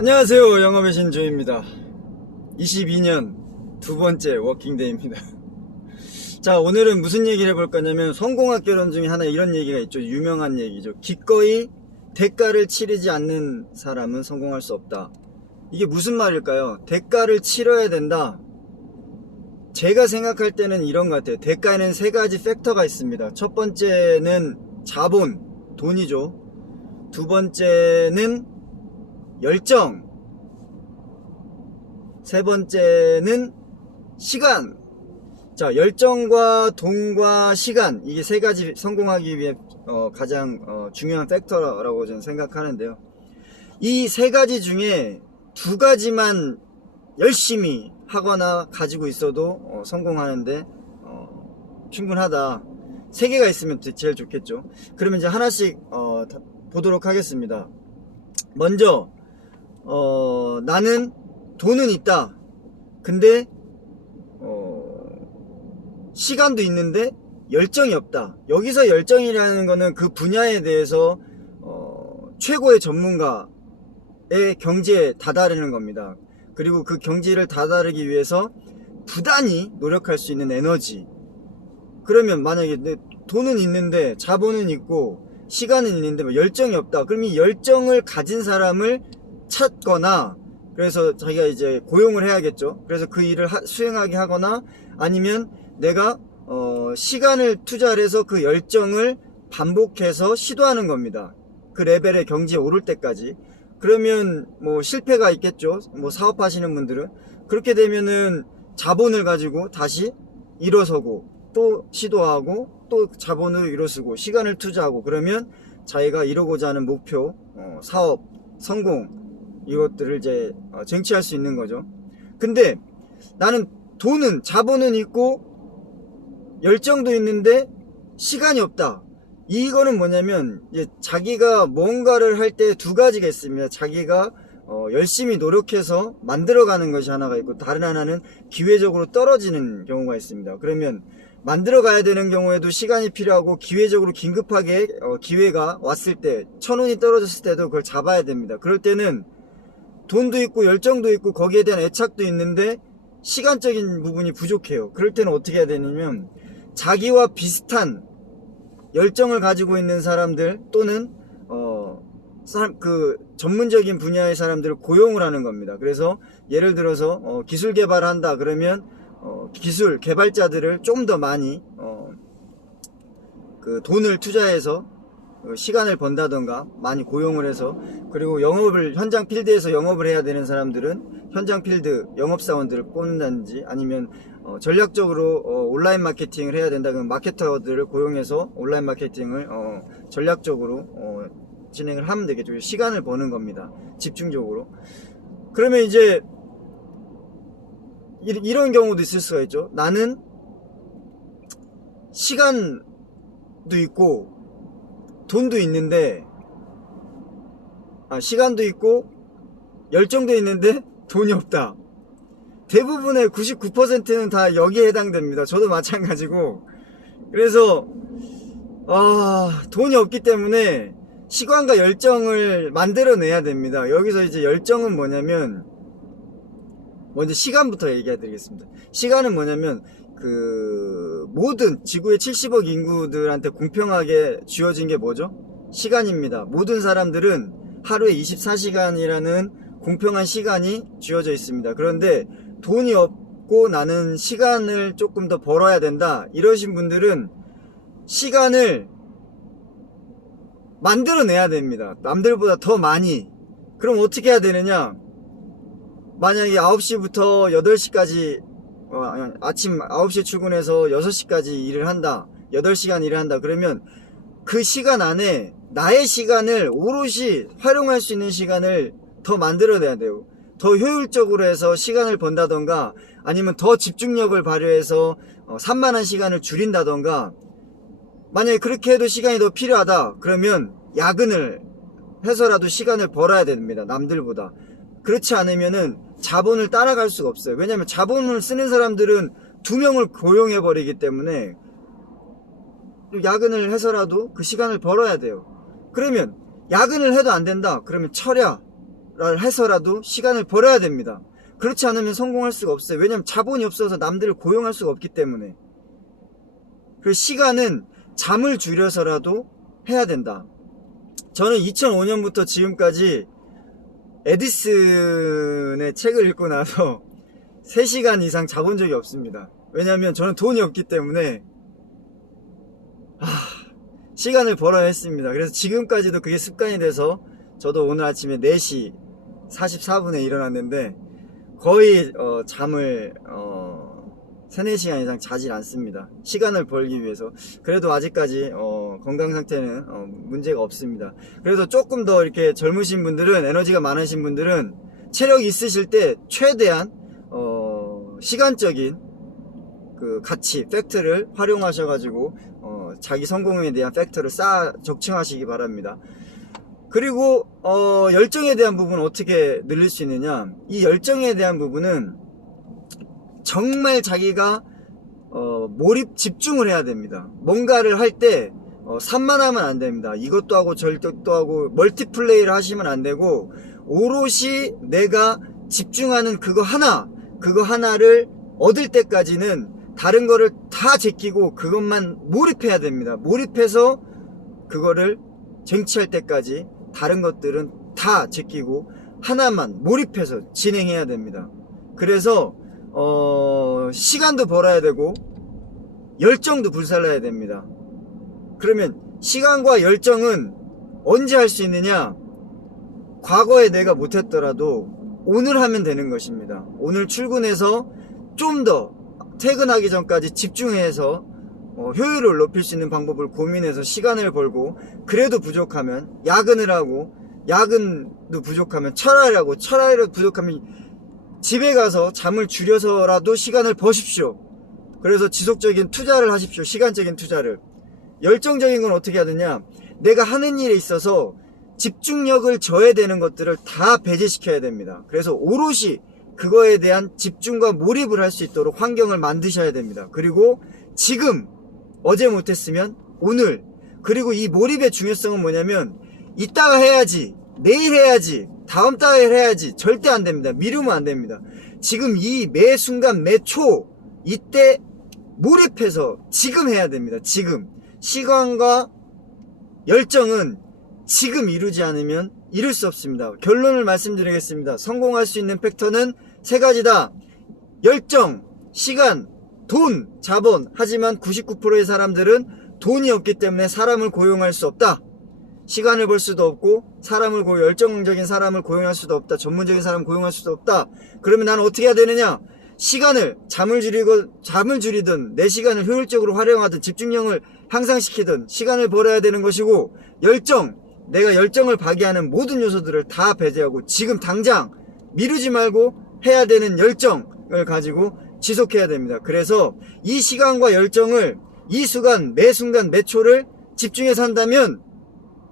안녕하세요. 영업의 신 조입니다. 22년 두 번째 워킹데이입니다. 자, 오늘은 무슨 얘기를 해볼 거냐면 성공학 결혼 중에 하나 이런 얘기가 있죠. 유명한 얘기죠. 기꺼이 대가를 치르지 않는 사람은 성공할 수 없다. 이게 무슨 말일까요? 대가를 치러야 된다. 제가 생각할 때는 이런 것 같아요. 대가에는 세 가지 팩터가 있습니다. 첫 번째는 자본, 돈이죠. 두 번째는 열정, 세 번째는 시간. 자, 열정과 돈과 시간, 이게 세 가지 성공하기 위해 가장 중요한 팩터라고 저는 생각하는데요. 이 세 가지 중에 두 가지만 열심히 하거나 가지고 있어도 성공하는데 충분하다. 세 개가 있으면 제일 좋겠죠. 그러면 이제 하나씩 보도록 하겠습니다. 먼저 나는 돈은 있다. 근데 시간도 있는데 열정이 없다. 여기서 열정이라는 거는 그 분야에 대해서 최고의 전문가의 경지에 다다르는 겁니다. 그리고 그 경지를 다다르기 위해서 부단히 노력할 수 있는 에너지. 그러면 만약에 내 돈은 있는데 자본은 있고 시간은 있는데 뭐 열정이 없다. 그럼 이 열정을 가진 사람을 찾거나, 그래서 자기가 이제 고용을 해야겠죠. 그래서 그 일을 수행하게 하거나, 아니면 내가 시간을 투자를 해서 그 열정을 반복해서 시도하는 겁니다. 그 레벨의 경지에 오를 때까지. 그러면 뭐 실패가 있겠죠. 뭐 사업하시는 분들은 그렇게 되면은 자본을 가지고 다시 일어서고 또 시도하고 또 자본을 일어서고 시간을 투자하고, 그러면 자기가 이루고자 하는 목표, 사업, 성공, 이것들을 이제 쟁취할 수 있는 거죠. 근데 나는 돈은, 자본은 있고 열정도 있는데 시간이 없다. 이거는 뭐냐면 이제 자기가 뭔가를 할 때 두 가지가 있습니다. 자기가 열심히 노력해서 만들어가는 것이 하나가 있고, 다른 하나는 기회적으로 떨어지는 경우가 있습니다. 그러면 만들어 가야 되는 경우에도 시간이 필요하고, 기회적으로 긴급하게 기회가 왔을 때, 1,000원이 떨어졌을 때도 그걸 잡아야 됩니다. 그럴 때는 돈도 있고 열정도 있고 거기에 대한 애착도 있는데 시간적인 부분이 부족해요. 그럴 때는 어떻게 해야 되냐면 자기와 비슷한 열정을 가지고 있는 사람들, 또는 그 전문적인 분야의 사람들을 고용을 하는 겁니다. 그래서 예를 들어서 기술 개발을 한다 그러면 기술 개발자들을 좀 더 많이 그 돈을 투자해서 시간을 번다던가 많이 고용을 해서, 그리고 영업을, 현장 필드에서 영업을 해야 되는 사람들은 현장 필드 영업사원들을 뽑는다든지, 아니면 전략적으로 온라인 마케팅을 해야 된다 그러면 마케터들을 고용해서 온라인 마케팅을 전략적으로 진행을 하면 되겠죠. 시간을 버는 겁니다. 집중적으로. 그러면 이제 이런 경우도 있을 수가 있죠. 나는 시간도 있고 돈도 있는데, 시간도 있고 열정도 있는데 돈이 없다. 대부분의 99%는 다 여기에 해당됩니다. 저도 마찬가지고. 그래서 돈이 없기 때문에 시간과 열정을 만들어내야 됩니다. 여기서 이제 열정은 뭐냐면, 먼저 시간부터 얘기해 드리겠습니다. 시간은 뭐냐면 모든 지구의 70억 인구들한테 공평하게 주어진 게 뭐죠? 시간입니다. 모든 사람들은 하루에 24시간이라는 공평한 시간이 주어져 있습니다. 그런데 돈이 없고 나는 시간을 조금 더 벌어야 된다, 이러신 분들은 시간을 만들어내야 됩니다. 남들보다 더 많이. 그럼 어떻게 해야 되느냐? 만약에 9시부터 8시까지 아침 9시에 출근해서 6시까지 일을 한다, 8시간 일을 한다. 그러면 그 시간 안에 나의 시간을 오롯이 활용할 수 있는 시간을 더 만들어내야 돼요. 더 효율적으로 해서 시간을 번다던가, 아니면 더 집중력을 발휘해서 산만한 시간을 줄인다던가. 만약에 그렇게 해도 시간이 더 필요하다 그러면 야근을 해서라도 시간을 벌어야 됩니다. 남들보다. 그렇지 않으면은 자본을 따라갈 수가 없어요. 왜냐하면 자본을 쓰는 사람들은 2명을 고용해 버리기 때문에 야근을 해서라도 그 시간을 벌어야 돼요. 그러면 야근을 해도 안 된다 그러면 철야, 해서라도 시간을 벌어야 됩니다. 그렇지 않으면 성공할 수가 없어요. 왜냐면 자본이 없어서 남들을 고용할 수가 없기 때문에. 그 시간은 잠을 줄여서라도 해야 된다. 저는 2005년부터 지금까지 에디슨의 책을 읽고 나서 3시간 이상 자본 적이 없습니다. 왜냐면 저는 돈이 없기 때문에 시간을 벌어야 했습니다. 그래서 지금까지도 그게 습관이 돼서 저도 오늘 아침에 4시 44분에 일어났는데 거의 잠을 3, 4시간 이상 자질 않습니다. 시간을 벌기 위해서. 그래도 아직까지 건강 상태는 문제가 없습니다. 그래도 조금 더 이렇게 젊으신 분들은, 에너지가 많으신 분들은 체력이 있으실 때 최대한 시간적인 그 가치, 팩트를 활용하셔가지고 자기 성공에 대한 팩트를 적층하시기 바랍니다. 그리고 열정에 대한 부분은 어떻게 늘릴 수 있느냐, 이 열정에 대한 부분은 정말 자기가 몰입, 집중을 해야 됩니다. 뭔가를 할 때 산만하면 안 됩니다. 이것도 하고 저것도 하고 멀티플레이를 하시면 안 되고, 오롯이 내가 집중하는 그거 하나를 얻을 때까지는 다른 거를 다 제끼고 그것만 몰입해야 됩니다. 몰입해서 그거를 쟁취할 때까지 다른 것들은 다 제끼고 하나만 몰입해서 진행해야 됩니다. 그래서 시간도 벌어야 되고 열정도 불살라야 됩니다. 그러면 시간과 열정은 언제 할 수 있느냐? 과거에 내가 못했더라도 오늘 하면 되는 것입니다. 오늘 출근해서 좀 더 퇴근하기 전까지 집중해서 효율을 높일 수 있는 방법을 고민해서 시간을 벌고, 그래도 부족하면 야근을 하고, 야근도 부족하면 철야를 부족하면 집에 가서 잠을 줄여서라도 시간을 버십시오. 그래서 지속적인 투자를 하십시오. 시간적인 투자를. 열정적인 건 어떻게 하느냐, 내가 하는 일에 있어서 집중력을 저해되는 것들을 다 배제시켜야 됩니다. 그래서 오롯이 그거에 대한 집중과 몰입을 할 수 있도록 환경을 만드셔야 됩니다. 그리고 지금, 어제 못했으면 오늘, 그리고 이 몰입의 중요성은 뭐냐면 이따가 해야지, 내일 해야지, 다음 달에 해야지, 절대 안 됩니다. 미루면 안 됩니다. 지금 이 매 순간 매 초 이때 몰입해서 지금 해야 됩니다. 지금. 시간과 열정은 지금 이루지 않으면 이룰 수 없습니다. 결론을 말씀드리겠습니다. 성공할 수 있는 팩터는 3가지다. 열정, 시간, 돈, 자본. 하지만 99%의 사람들은 돈이 없기 때문에 사람을 고용할 수 없다. 시간을 벌 수도 없고 열정적인 사람을 고용할 수도 없다. 전문적인 사람을 고용할 수도 없다. 그러면 나는 어떻게 해야 되느냐? 시간을 잠을 줄이든 내 시간을 효율적으로 활용하든 집중력을 향상시키든 시간을 벌어야 되는 것이고, 내가 열정을 발휘하는 모든 요소들을 다 배제하고 지금 당장 미루지 말고 해야 되는 열정을 가지고 지속해야 됩니다. 그래서 이 시간과 열정을 이 순간 매 초를 집중해서 한다면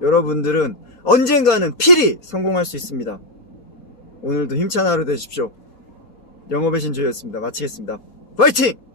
여러분들은 언젠가는 필히 성공할 수 있습니다. 오늘도 힘찬 하루 되십시오. 영업의 신조였습니다. 마치겠습니다. 파이팅!